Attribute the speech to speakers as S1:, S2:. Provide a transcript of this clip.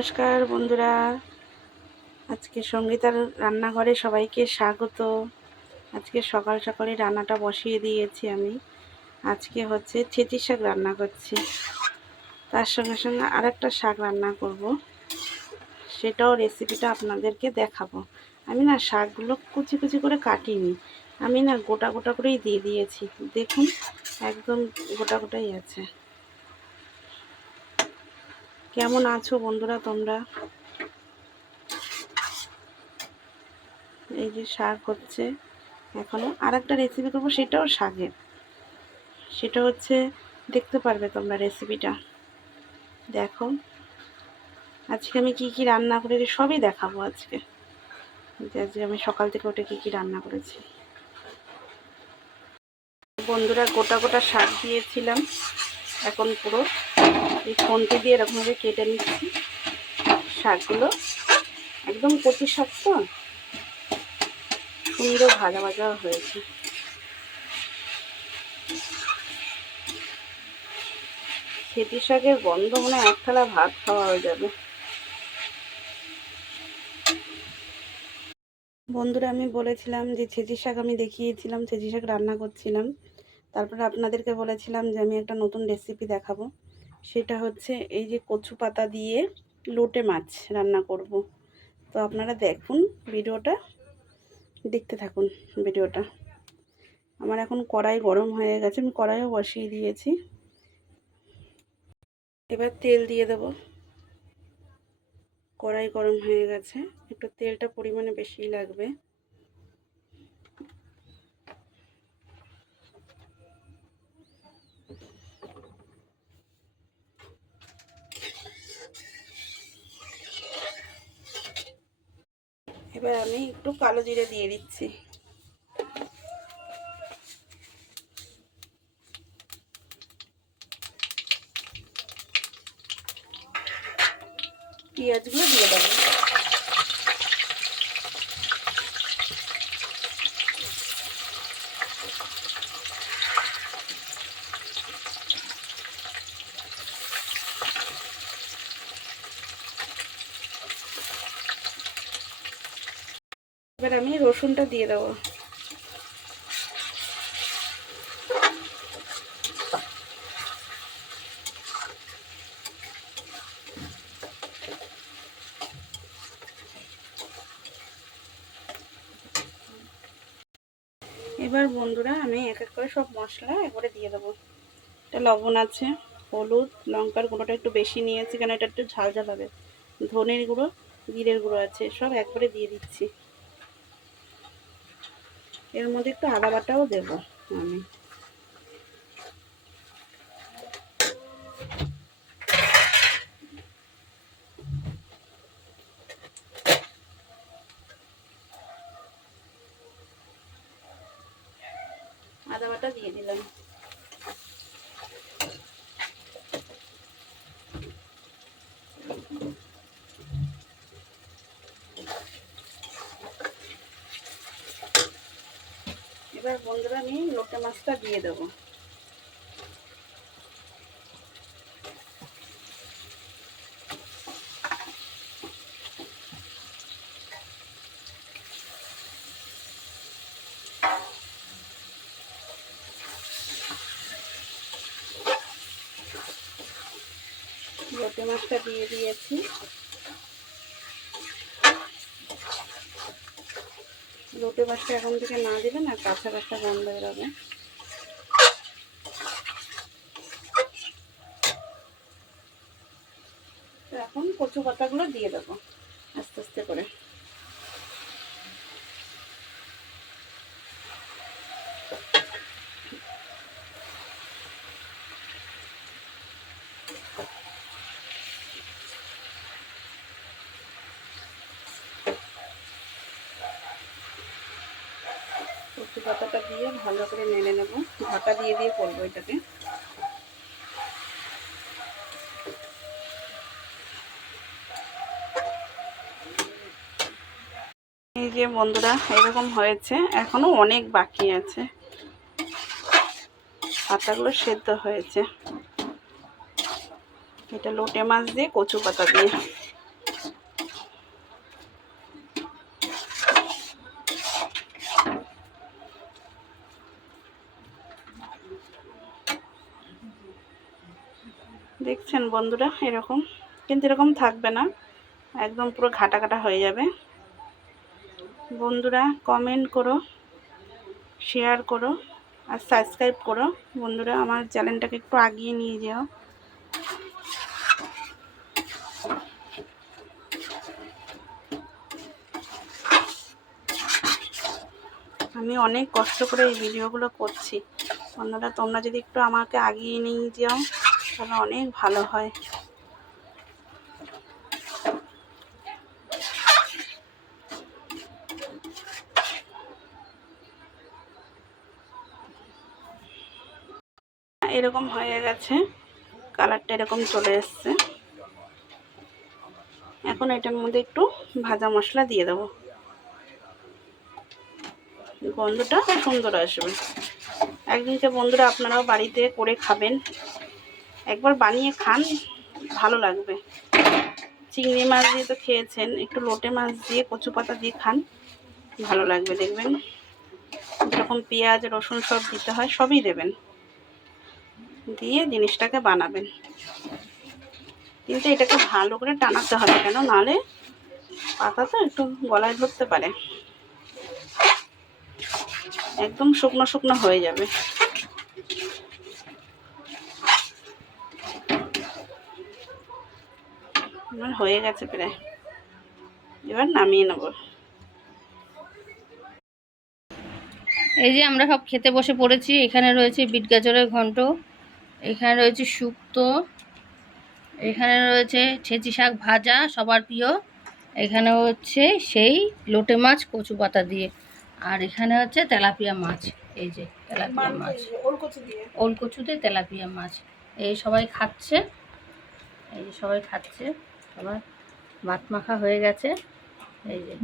S1: নমস্কার বন্ধুরা। আজকে সঙ্গীতার রান্নাঘরে সবাইকে স্বাগত। আজকে সকাল সকালে রান্নাটা বসিয়ে দিয়েছি আমি। আজকে হচ্ছে ছেঁচি শাক রান্না করছি। তার সঙ্গে সঙ্গে আরেকটা শাক রান্না করব। সেটাও রেসিপিটা আপনাদেরকে দেখাবো। আমি না শাকগুলো কুচি কুচি করে কাটিনি। আমি না গোটা গোটা করেই দিয়ে দিয়েছি। দেখুন, একদম গোটা গোটাই আছে। কেমন আছো বন্ধুরা তোমরা? এই যে শাক হচ্ছে এখনও আর একটা রেসিপি করব, সেটাও শাকের। সেটা হচ্ছে, দেখতে পারবে তোমরা রেসিপিটা দেখো, আজকে আমি কি কি রান্না করেছি সবই দেখাবো আজকে। আজকে আমি সকাল থেকে উঠে কি কি রান্না করেছি। বন্ধুরা, গোটা গোটা শাক দিয়েছিলাম, এখন পুরো এই ফোনটি দিয়ে এরকমভাবে কেটে নিচ্ছি। শাকগুলো একদম কচি শাক তো। সুন্দর ভাজা ভাজা হয়েছে। খেতি শাকের গন্ধ মনে এক থালা ভাত খাওয়া হয়ে যাবে। বন্ধুরা, আমি বলেছিলাম যে ছেঁচি শাক আমি দেখিয়েছিলাম, ছেঁচি শাক রান্না করছিলাম। তারপরে আপনাদেরকে বলেছিলাম যে আমি একটা নতুন রেসিপি দেখাবো। সেটা হচ্ছে এই যে কচু পাতা দিয়ে লোটে মাছ রান্না করব। তো আপনারা দেখুন ভিডিওটা, দেখতে থাকুন ভিডিওটা। আমার এখন কড়াই গরম হয়ে গেছে, আমি কড়াইও বসিয়ে দিয়েছি। এবার তেল দিয়ে দেব। কড়াই গরম হয়ে গেছে, একটু তেলটা পরিমাণে বেশি লাগবে। এবার আমি একটু কালো জিরে দিয়ে দিচ্ছি। পেঁয়াজগুলো দিয়ে দেবো। এবার আমি রসুনটা দিয়ে দেবো। এবার বন্ধুরা আমি এক এক করে সব মশলা একবারে দিয়ে দেবো। এটা লবণ আছে, হলুদ, লঙ্কার গুঁড়োটা একটু বেশি নিয়েছি কেন এটা একটু ঝাল ঝাল হবে। ধনের গুঁড়ো, জিরের গুঁড়ো আছে, সব একবারে দিয়ে দিচ্ছি। এর মধ্যে একটু আদা বাটাও দেব আমি। আদা বাটা দিয়ে দিলাম এবার বন্ধুরা আমি লোটে মাছটা দিয়ে দেবো। লোটে মাছটা দিয়ে দিয়েছি। লোটে বাসটা এখন থেকে না দিলে না কাঁচা বাসটা গন্ধ বেরোবে এখন কচু পাতাগুলো দিয়ে দেবো আস্তে আস্তে করে। কচু পাতাটা দিয়ে ভালো করে নেড়ে নেব। ঢাকা দিয়ে দিয়ে করব এটাকে। এই যে বন্ধুরা, এরকম হয়েছে। এখনও অনেক বাকি আছে। পাতাগুলো সেদ্ধ হয়েছে। এটা লোটে মাছ দিয়ে কচু পাতা দিয়ে। দেখছেন বন্ধুরা, এরকম। কিন্তু এরকম থাকবে না, একদম পুরো ঘাটা ঘাটা হয়ে যাবে। বন্ধুরা কমেন্ট করো শেয়ার করো, আর সাবস্ক্রাইব করো। বন্ধুরা, আমার চ্যানেলটাকে একটু আগিয়ে নিয়ে যাও। আমি অনেক কষ্ট করে এই ভিডিওগুলো করছি। বন্ধুরা, তোমরা যদি একটু আমাকে আগিয়ে নিয়ে যাও। তাহলে অনেক ভালো হয়। এরকম হয়ে গেছে। কালারটা এরকম চলে এসছে। এখন এটার মধ্যে একটু ভাজা মশলা দিয়ে দেবো। গন্ধটা সুন্দর আসবে। একদিনকে বন্ধুরা আপনারাও বাড়িতে করে খাবেন। একবার বানিয়ে খান, ভালো লাগবে। চিংড়ি মাছ দিয়ে তো খেয়েছেন, একটু লোটে মাছ দিয়ে, কচু পাতা দিয়ে খান, ভালো লাগবে দেখবেন। যেরকম পেঁয়াজ, রসুন সব দিতে হয়, সবই দেবেন। দিয়ে জিনিসটাকে বানাবেন। কিন্তু এটাকে ভালো করে টানাতে হবে কেন? নাহলে পাতা তো একটু গলায় ধরতে পারে। একদম শুকনো শুকনো হয়ে যাবে। আমার হয়ে গেছে প্রায়। এবার নামিয়ে নেব।
S2: এই যে আমরা সব খেতে বসে পড়েছি এখানে রয়েছে বিট গাজরের ঘন্ট এখানে রয়েছে শুক্তো এখানে রয়েছে ছেঁচি শাক ভাজা সবার প্রিয়। এখানে হচ্ছে সেই লোটে মাছ কচু পাতা দিয়ে। আর এখানে হচ্ছে তেলাপিয়া মাছ এই যে তেলাপিয়া মাছ ওল কচুতে তেলাপিয়া মাছ এই সবাই খাচ্ছে এই সবাই খাচ্ছে। সবার ভাত মাখা হয়ে গেছে। এই যে।